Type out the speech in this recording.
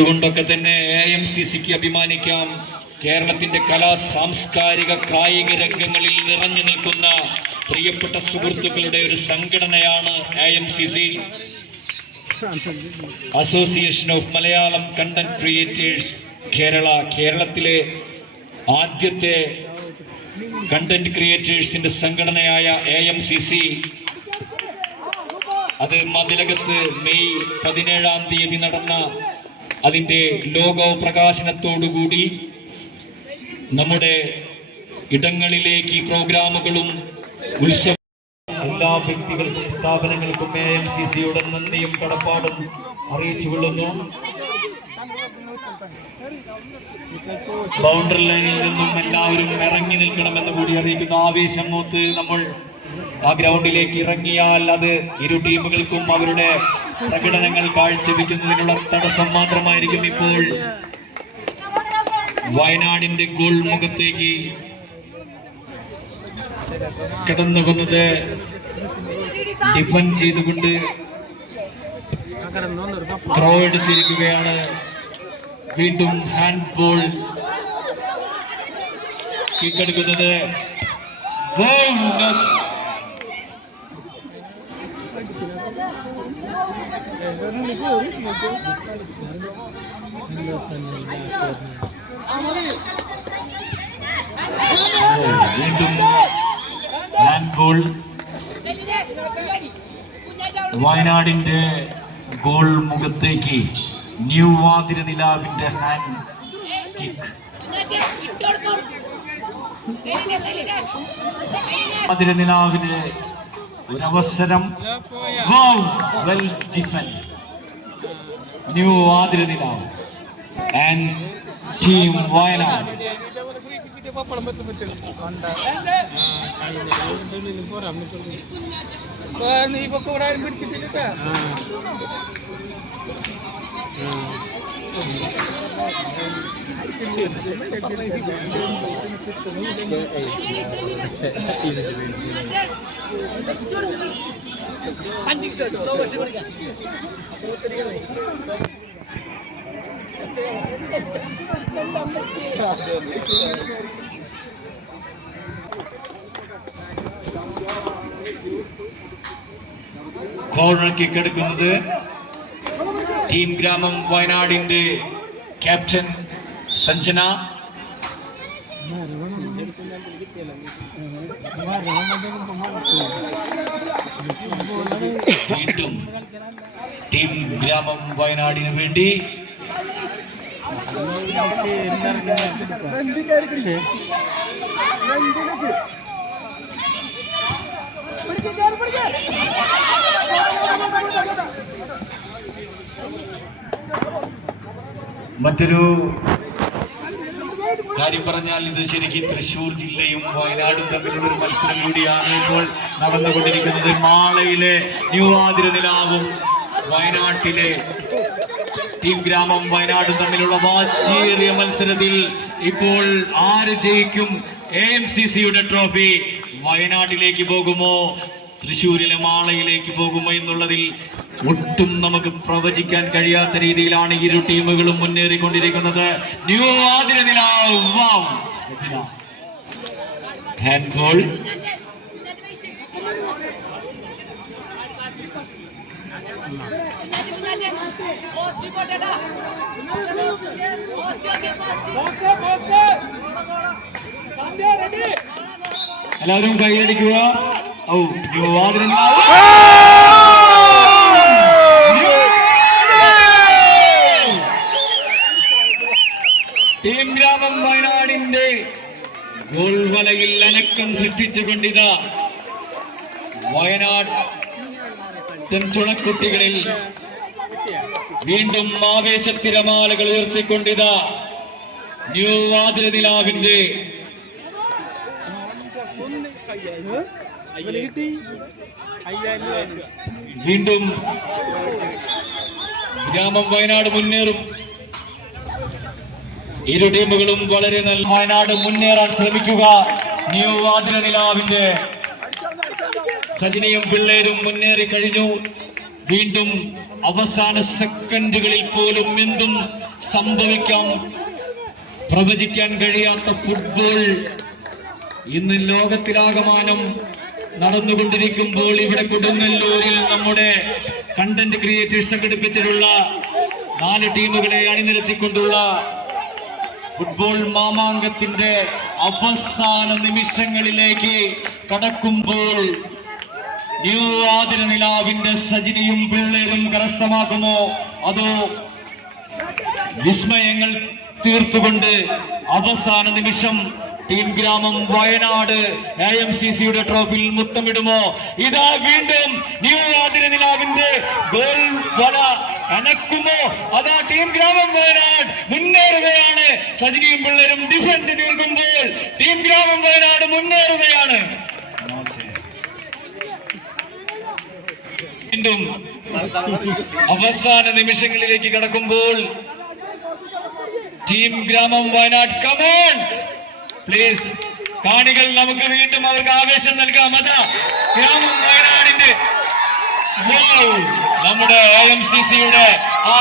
അതുകൊണ്ടൊക്കെ തന്നെ AMCCക്ക് അഭിമാനിക്കാം. കേരളത്തിന്റെ കലാ സാംസ്കാരിക കായിക രംഗങ്ങളിൽ നിറഞ്ഞു നിൽക്കുന്ന പ്രിയപ്പെട്ട സുഹൃത്തുക്കളുടെ ഒരു സംഘടനയാണ് AMCC, association of Malayalam content creators Kerala. കേരളത്തിലെ ആദ്യത്തെ കണ്ടന്റ് ക്രിയേറ്റേഴ്സിന്റെ സംഘടനയായ AMCC അത് മതിലകത്ത് മെയ് 17-ാം തീയതി നടന്ന അതിൻ്റെ ലോഗോ പ്രകാശനത്തോടുകൂടി നമ്മുടെ ഇടങ്ങളിലേക്ക് പ്രോഗ്രാമുകളും ഉത്സവ എല്ലാ വ്യക്തികൾക്കും സ്ഥാപനങ്ങൾക്കും AMCCയുടെ നന്ദിയും കടപ്പാടും അറിയിച്ചുകൊള്ളുന്നു. ബൗണ്ടറി ലൈനിൽ നിന്നും എല്ലാവരും ഇറങ്ങി നിൽക്കണമെന്ന് കൂടി അറിയിക്കുന്നു. ആവേശം മൂത്ത് നമ്മൾ ആ ഗ്രൗണ്ടിലേക്ക് ഇറങ്ങിയാൽ അത് ഇരു ടീമുകൾക്കും അവരുടെ പ്രകടനങ്ങൾ കാഴ്ചവെക്കുന്നതിനുള്ള തടസ്സം മാത്രമായിരിക്കും. ഇപ്പോൾ വയനാടിന്റെ ഗോൾ മുഖത്തേക്ക് കടന്നു വന്നത് ഡിഫൻഡ് ചെയ്തുകൊണ്ട് ത്രോ എടുത്തിരിക്കുകയാണ്. വീണ്ടും ഹാൻഡ് ബോൾ കീഴടക്കുന്നത്. വീണ്ടും ഹാൻഡ് ബോൾ. വയനാടിന്റെ ഗോൾ മുഖത്തേക്ക് ന്യൂ വാതിര നിലാവിന്റെ ഹാൻഡ് കിക്ക്. വാതിര നിലാവിന് ഒരവസരം. Well defend. New Vathira Nilavu and team Wayanad. Corner kick എടുക്കുന്നത് ടീം ഗ്രാമം വയനാടിന്റെ ക്യാപ്റ്റൻ സഞ്ജന. വീണ്ടും ടീം ഗ്രാമം വയനാടിന് വേണ്ടി മറ്റൊരു കാര്യം പറഞ്ഞാൽ ഇത് ശരിക്കും തൃശ്ശൂർ ജില്ലയും വയനാടും തമ്മിലുള്ള ഒരു മത്സരം കൂടിയാണ് ഇപ്പോൾ നടന്നുകൊണ്ടിരിക്കുന്നത്. മാളയിലെ ന്യൂ വാതിര നിലാവും വയനാട്ടിലെ ടീം ഗ്രാമം വയനാടും തമ്മിലുള്ള വാശിയേറിയ മത്സരത്തിൽ ഇപ്പോൾ ആര് ജയിക്കും? AMCCയുടെ ട്രോഫി വയനാട്ടിലേക്ക് പോകുമോ തൃശ്ശൂരിലെ മാളയിലേക്ക് പോകുമോ എന്നുള്ളതിൽ ഒട്ടും നമുക്ക് പ്രവചിക്കാൻ കഴിയാത്ത രീതിയിലാണ് ഇരു ടീമുകളും മുന്നേറിക്കൊണ്ടിരിക്കുന്നത്. ന്യൂ വാതിര നിലാവ്. Hand ball. എല്ലാവരും കൈയടിക്കുക. ന്യൂ വാതിര നിലാവ്. ടീം ഗ്രാമം വയനാടിന്റെ ഗോൾ വലയിൽ അനക്കം സൃഷ്ടിച്ചുകൊണ്ടിതാ വയനാട് ചുണക്കുട്ടികളിൽ വീണ്ടും ആവേശത്തിരമാലകൾ ഉയർത്തിക്കൊണ്ടിതാ ന്യൂ വാതിര നിലാവിന്റെ വീണ്ടും ഗ്രാമം വയനാട് മുന്നേറും. ഇരു ടീമുകളും വളരെ നല്ല വയനാട് മുന്നേറാൻ ശ്രമിക്കുക. ന്യൂ വാതിര നിലാവിന്റെ സജിനിയും പിള്ളേരും മുന്നേറി കഴിഞ്ഞു. വീണ്ടും അവസാന സെക്കൻഡുകളിൽ പോലും എന്തും സംഭവിക്കാം. പ്രവചിക്കാൻ കഴിയാത്ത ഫുട്ബോൾ ഇന്ന് ലോകത്തിലാകമാനം നടന്നുകൊണ്ടിരിക്കുമ്പോൾ ഇവിടെ കൊടുങ്ങല്ലൂരിൽ നമ്മുടെ കണ്ടന്റ് ക്രിയേറ്റേഴ്സ് സംഘടിപ്പിച്ചിട്ടുള്ള 4 ടീമുകളെ അണിനിരത്തിക്കൊണ്ടുള്ള ഫുട്ബോൾ മാമാങ്കത്തിന്റെ അവസാന നിമിഷങ്ങളിലേക്ക് കടക്കുമ്പോൾ ന്യൂ ആതിര നിലാവിന്റെ സജിനിയും പിള്ളേരും കരസ്ഥമാക്കുമോ, അതോ വിസ്മയങ്ങൾ തീർത്തുകൊണ്ട് അവസാന നിമിഷം ടീം ഗ്രാമം വയനാട് AMCCയുടെ ട്രോഫിയിൽ മുത്തമിടുമോ? ഇതാ വീണ്ടും ന്യൂ ആതിര നിലാവിന്റെ ഗോൾ വല അനക്കുമോ? അതാ ടീം ഗ്രാമം വയനാട് മുന്നേറുകയാണ്. സജിനിയും പിള്ളേരും ഡിഫൻഡ് തീർക്കുമ്പോൾ ടീം ഗ്രാമം വയനാട് മുന്നേറുകയാണ്. വീണ്ടും അവസാന നിമിഷങ്ങളിലേക്ക് കടക്കുമ്പോൾ ടീം ഗ്രാമം വയനാട് കമോൺ പ്ലീസ് കാണികൾ, നമുക്ക് വീണ്ടും അവർക്ക് ആവേശം നൽകാം. അതാ ഗ്രാമം വയനാടിന്റെ നമ്മുടെ AMCCയുടെ ആ